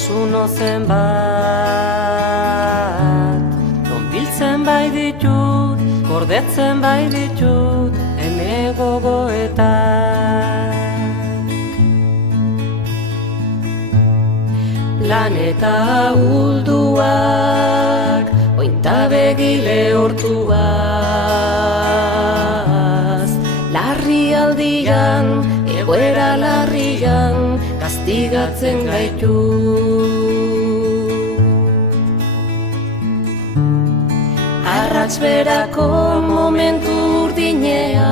Suno zenbat, donbiltzen bai ditut, gordetzen bai ditut, ene gogoetak. Planeta hulduak, ointa begile hortuaz, larrialdian, egoera larrian, kastigatzen gaitu. Arrats berako momentu urdinean,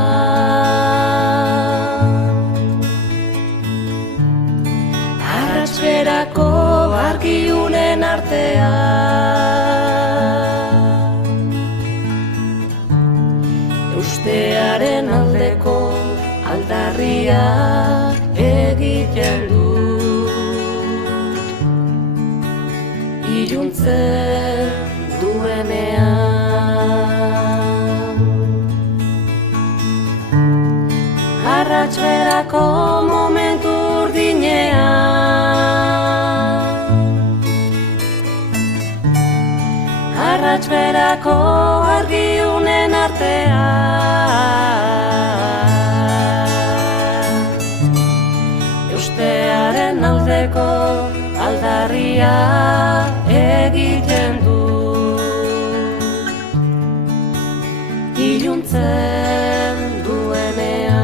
arrats berako argiunen artean, eustearen aldeko aldarria egiten dut, iluntzen duenean. Arrats berako momentu urdinean, arrats berako argiunen artean, eustearen aldeko aldarria egiten dut, iluntzen duenean.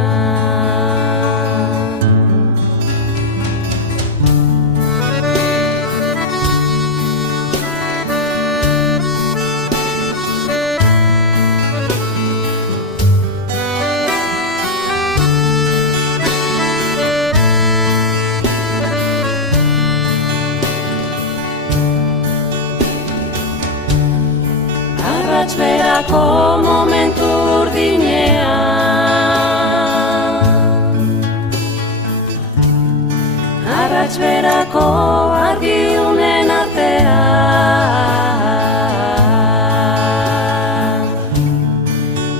Arrats berako momentu urdinean, arrats berako argiunen artean,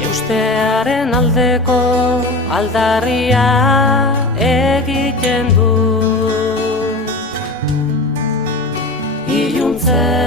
eustearen aldeko aldarria egiten du, iluntzen